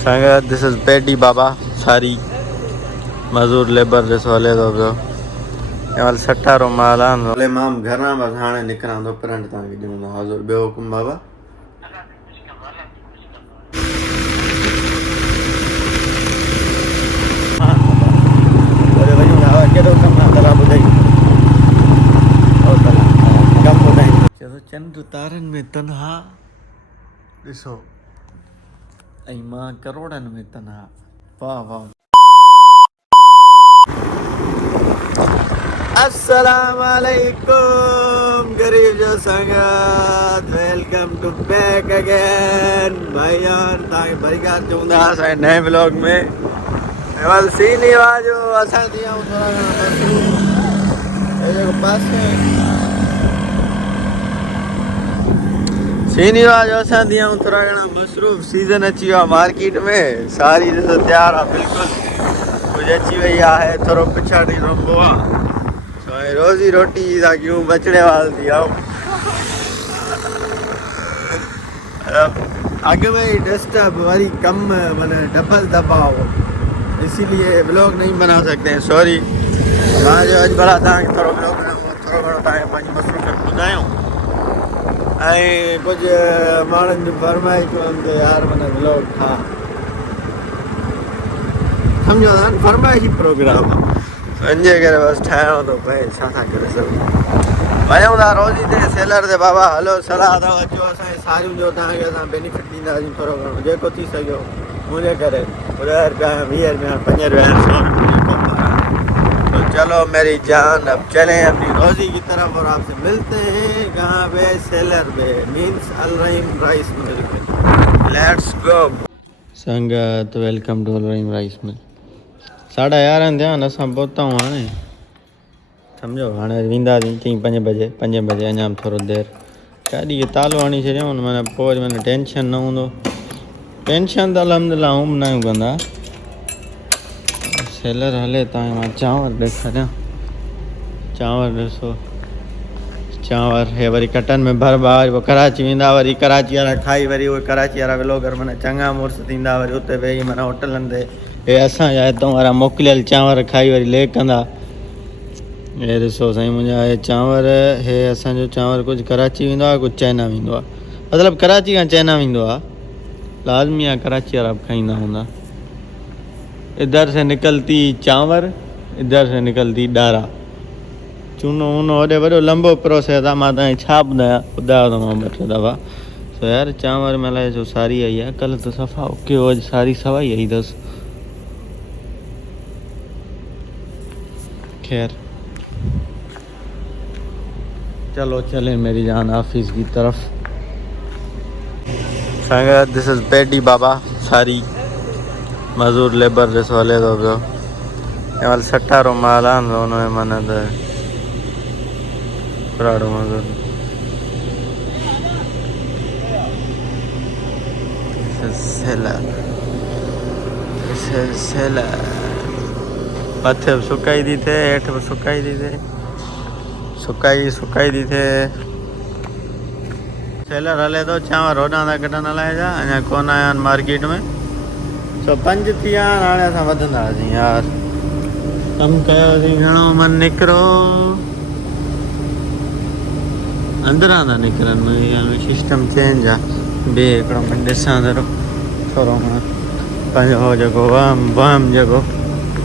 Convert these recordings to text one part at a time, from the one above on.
संगत this is पेडी बाबा सारी मजूर लेबर ॾिसो हले थो पियो केवल सटारो माल आहे हले मां घर बसि हाणे निकिरां थो करंट तव्हांखे ॾियूं थो हज़ूर ॿियो हुकुम बाबा केॾो कमु आहे तला ॿुधाई कमु ॿुधाई चलो चंड तारनि में तनहा ॾिसो ऐं मां करोड़नि में तनहा वाह वाह अस्सलामुअलैकुम गरीब जो संगत वेलकम टू बैक अगेन भाई यार तव्हांखे बरिकार चऊं था असांजे नए ब्लॉग में वल सीन ई आहे जो असां थी विया थोरा घणा मसरूफ़ जेको पासे सीन ई आहे जो असां थी विया थोरा घणा मसरूफ़ सीज़न अची वियो आहे मार्केट में सारी ॾिसो तयारु आहे बिल्कुलु कुझु अची वई आहे थोरो पिछाड़ी रंबो आहे रोज़ी रोटी था क्यों बचड़े वाल थी आओ आगे में डिस्टर्ब वाली कम मैंने डबल दबाओ इसीलिए ब्लॉग नहीं बना सकते हैं सॉरी मां जो अज बड़ा तव्हांखे थोरो ब्लॉग थोरो घणो तव्हांखे पंहिंजी मसरूफ़ियत ॿुधायूं ऐं कुझु माण्हुनि जी फरमाइश कनि त यार माना ब्लॉग ठाह सम्झो था फरमाइशी प्रोग्राम आहे पंहिंजे करे बसि ठाहिणो थो पए छा था करे सघूं वयूं था रोज़ी ते सेलर ते बाबा हलो सलाह अथव अचो असांजे सारियुनि जो तव्हांखे असां बेनिफिट ॾींदासीं थोरो घणो जेको थी सघियो मुंहिंजे करे 10 रुपया 20 रुपया 5 रुपया 100 रुपया तो चलो मेरी जान अब चलें अपनी रोज़ी की तरफ और आपसे मिलते हैं कहाँ पे सेलर पे मीन्स अल रहीम राइस मिल पे लेट्स गो संगत welcome to Al Rahim rice mill 11:30 थिया आहिनि असां पहुता आहियूं हाणे सम्झो हाणे वेंदासीं चईं 5 बजे अञा थोरो देरि गाॾी खे तालो हणी छॾियऊं माना पोइ वरी माना टेंशन न हूंदो टेंशन त अलहमदिल्ला हूं बि न कंदा सेलर हले तव्हांखे मां चांवर ॾेखारियां चांवर ॾिसो चांवर हे वरी कटनि में भरबा वरी पोइ कराची वेंदा वरी कराची वारा खाई वरी उहे कराची वारा व्लॉगर माना चङा मुड़ुस थींदा वरी उते वेही माना होटलनि ते हे असांजा हितां वारा मोकिलियल चांवर खाई वरी ले कंदा हे ॾिसो साईं मुंहिंजा हे चांवर हे असांजो चांवर कुझु कराची वेंदो आहे कुझु चाइना वेंदो आहे मतिलबु कराची खां चाइना वेंदो आहे लाज़मी आहे कराची वारा बि खाईंदा हूंदा इधर से निकलती चांवर इधर से निकलती ॾारा चूनो वूनो होॾे वॾो लंबो प्रोसेस आहे मां तव्हांखे छा ॿुधायो त मां 2 दफ़ा सो यार चांवर में अलाए छो सारी आई आहे कल्ह त सफ़ा ओके हो अॼु सारी सवाई आई अथसि खैर चलो चलें मेरी जान ऑफिस की तरफ संगत दिस इज पेडी बाबा सारी मजूर लेबर ॾिसो हले थो पियो केवल सटारो माल आहे हुन में माना त पुराड़ो मज़ूर सेलर मथे बि सुकाई थी थिए हेठि बि सुकाई थी थिए सुकाई थी थिए सेलर हले थो चांवर होॾां था कढनि हलाए जा अञा कोन आया आहिनि मार्केट में 5 थी विया आहिनि हाणे असां वधंदासीं यार कमु कयोसीं घणो मन निकिरो अंदरां था निकिरनि मुंहिंजी सिस्टम चेंज आहे ॿिए हिकिड़ो मिंट ॾिसां थोरो पंहिंजो हो जेको वाम जेको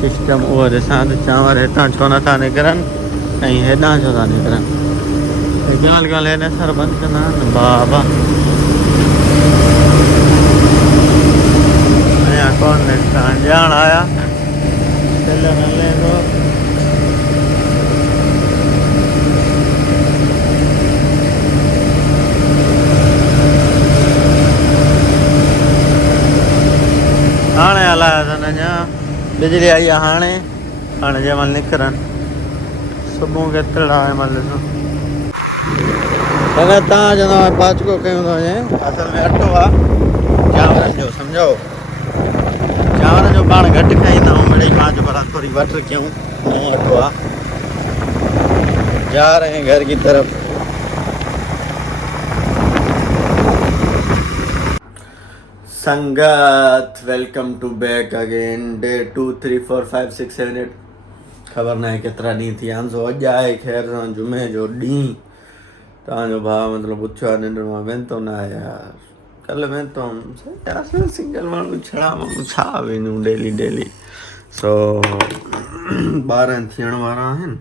सिस्टम उहो ॾिसां त चांवर हितां छो नथा निकिरनि ऐं हेॾां छो था निकिरनि ॻाल्हि हेॾे सर बंदि कंदा आहिनि बाबा अञा कोन निकिता ॼाण आया सेलर हले थो हाणे हलाया अथनि अञा बिजली आई आहे हाणे जंहिं महिल निकिरनि सुबुह केतिरा महिल ॾिसो अगरि तव्हां चवंदव पाचको कयूं था असल में अटो आहे चांवरनि जो सम्झो चांवरनि जो पाण घटि खाईंदा आहियूं मिड़ई मां चयो भला थोरी वठ कयूं नओं अटो आहे जा रहे हैं घर की तरफ संगत welcome to back again day 2 3 4 5 6 7 8 ख़बर न आहे केतिरा ॾींहं थी विया आहिनि सो अॼु आहे ख़ैर सां जुमे जो ॾींहुं तव्हांजो भाउ मतिलबु उथियो आहे निंड मां वेंतो न आहे यार कल्ह वेंतो हुअमि सिंगल माण्हू छड़ा माण्हू छा वञूं डेली सो 12 थियण वारा आहिनि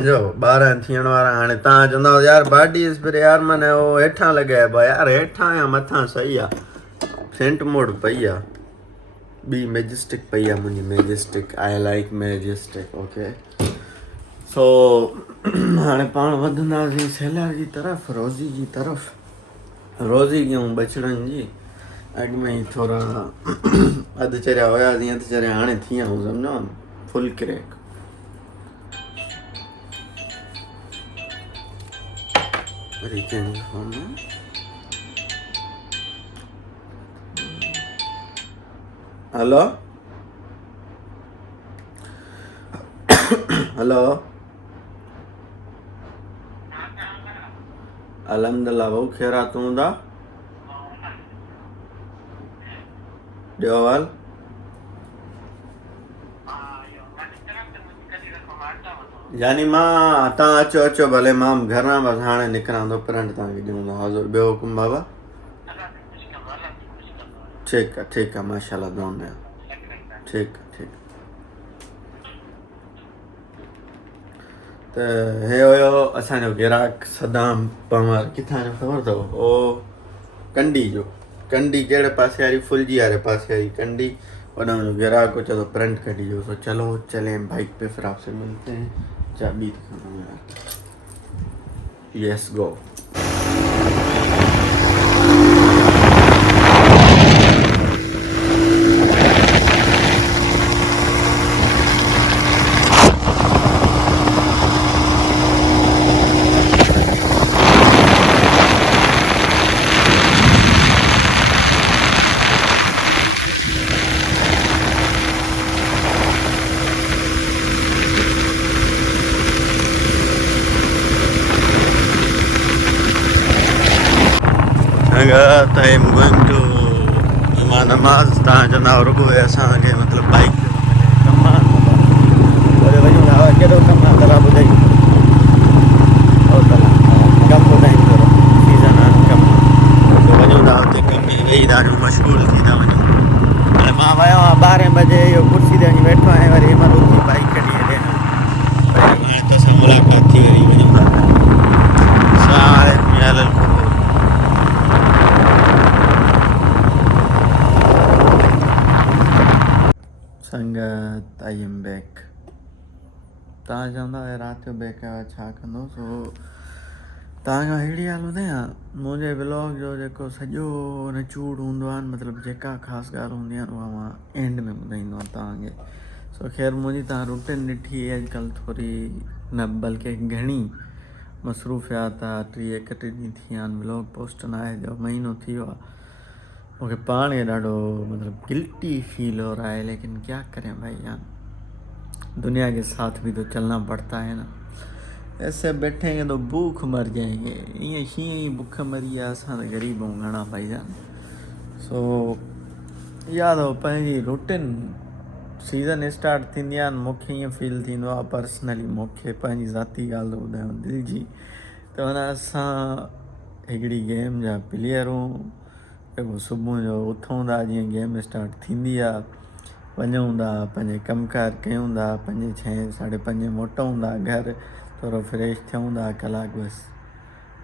सम्झो 12 थियण वारा हाणे तव्हां चवंदा यार बाडी पर यार माने उहो हेठां लॻाइबो आहे यार हेठां या मथां सही आहे सेंट मोड पई आहे ॿी मैजेस्टिक पई आहे मुंहिंजी majestic I like majestic okay so हाणे पाण वधंदासीं सेलर जी तरफ़ रोज़ी जी तरफ़ रोज़ी ऐं बछड़नि जी अॻु में ई थोरा अधु चरिया हुयासीं अधु चरिया हाणे थी विया आहियूं सम्झो फुल क्रैक हेलो हेलो अलहमदुल्ला भाऊ ख़ैरात हूंदा ॾियोवाल यानी मां तव्हां अचो भले मां घरां बसि हाणे निकिरां थो प्रिंट तव्हांखे ॾियूं हाज़ुर ॿियो हुकुम बाबा ठीकु आहे माशाल्लाह दुआ में ठीकु आहे त हे हुयो असांजो ग्राहक सदाम पवार किथां जो ख़बर अथव ओ कंडी कहिड़े पासे वारी फुलजी वारे पासे वारी कंडी वॾा जो ग्राहक हो चलो प्रिंट कढी जो सो चलो चले बाइक पे फिर आपसे मिलते हैं चाबी दिखाना यार yes go I am going to नमाज तव्हां चवंदा रुगो असांखे मतिलबु बाइक कमु आहे वरी वञूं था कहिड़ो कमु आहे तला ॿुधाई कमु ॿुधाई थोरो सीज़न आहे कमु वञूं था हुते कम में वेही था वञूं मशगूल थी था वञूं हाणे मां वियो आहियां 12 बजे इहो कुर्सी ते वञी वेठो आहियां वरी हिन महिल उथी बाइक कढी हेॾे हाणे तोसां मुलाक़ात थी वरी वञूं था संगत आई एम बैक तव्हां चवंदा हुआ राति जो बैक आयो छा कंदो सो तव्हांखां अहिड़ी ॻाल्हि ॿुधायां मुंहिंजे ब्लॉग जो जेको सॼो निचोड़ हूंदो आहे मतिलबु जेका ख़ासि ॻाल्हि हूंदी आहे उहा मां एंड में ॿुधाईंदो आहियां तव्हांखे सो ख़ैर मुंहिंजी तव्हां रूटीन ॾिठी अॼुकल्ह थोरी न बल्कि घणी मसरूफ़ियात आहे 31 ॾींहं थी विया आहिनि ब्लॉग पोस्ट न आहे जो महीनो थी वियो आहे मूंखे पाण खे ॾाढो मतिलबु गिल्टी फील हो रहा है लेकिन क्या करें भाई यार दुनिया के साथ भी तो चलना पड़ता है ना ऐसे बैठेंगे तो भूख मर जाएंगे ईअं हीअं ई बुख मरी आहे असां त ग़रीब ऐं घणा भाईजान सो याद हो पंहिंजी रूटीन सीज़न स्टार्ट थींदी आहे मूंखे ईअं फील थींदो आहे पर्सनली मूंखे पंहिंजी ज़ाती ॻाल्हि थो ॿुधायां दिलि जी त माना असां हिकिड़ी गेम जा प्लेयरूं जेको सुबुह जो उथूं था जीअं गेम स्टार्ट थींदी आहे वञूं था पंहिंजे कमकार कयूं था 5 6 5:30 मोटूं था घर थोरो फ्रेश थियूं था कलाक बसि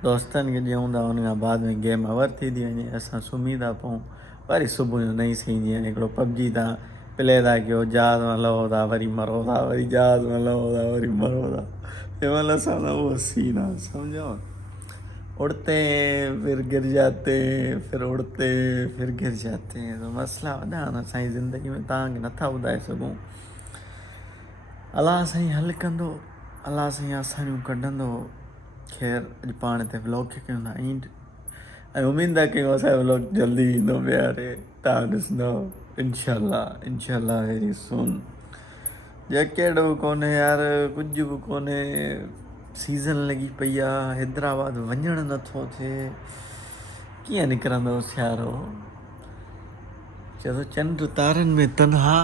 दोस्तनि खे ॾियूं था उन खां बाद में गेम ओवर थी वञे असां सुम्ही था पऊं वरी सुबुह जो नई सही जीअं हिकिड़ो पबजी था प्ले था कयो जहाज़ में लहो था वरी मरो था वरी जहाज़ में लहो था वरी मरो था तंहिं महिल असां त उहो सीन आहे सम्झो उड़ते फिर गिर जाते फिर उड़ते फिर गिर जाते तो मसला वॾा आहिनि असांजी ज़िंदगी में तव्हांखे नथा ॿुधाए सघूं अलाह साईं हल कंदो अलाह साईं आसानियूं कढंदो ख़ैर अॼु पाण हिते व्लॉग खे कयूं था एंड ऐं उमेदु था कयूं असांजो व्लॉग जल्दी ईंदो प्यारे तव्हां ॾिसंदो इनशाला वेरी सून जैकेट बि कोन्हे यार कुझु बि कोन्हे सीज़न लॻी पई आहे, हैदराबाद वञणु नथो थिए, कीअं निकिरंदो सियारो। चए थो चंड तारनि में तनहा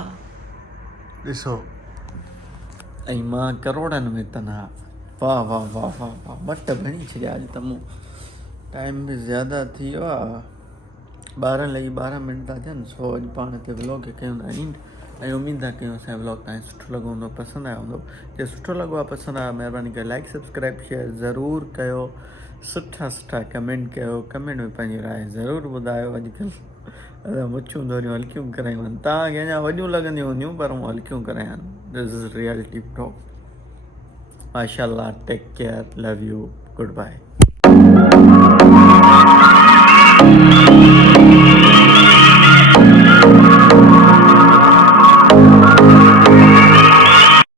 ॾिसो ऐं मां करोड़नि में तनहा। वाह वाह वाह वाह वाह, मट भणी छॾिया अॼु त मूं। टाइम बि ज़्यादा थी वियो आहे, 12:12 था थियनि। सो अॼु पाण हिते व्लॉग खे कयूं था एंड, ऐं उमेदु था कयूं असांजो व्लॉग तव्हांखे सुठो लॻो हूंदो, पसंदि आयो हूंदो। जे सुठो लॻो आहे, पसंदि आयो, महिरबानी करे लाइक सब्सक्राइब शेयर ज़रूरु कयो, सुठा सुठा कमेंट कयो, कमेंट में पंहिंजी राय ज़रूरु ॿुधायो। अॼुकल्ह असां मुछूं थोरियूं हल्कियूं करायूं आहिनि, तव्हांखे अञा वॾियूं लॻंदियूं हूंदियूं, पर मूं हल्कियूं करायूं आहिनि। This is reality talk. माशाल्लाह, take care, love you, good bye.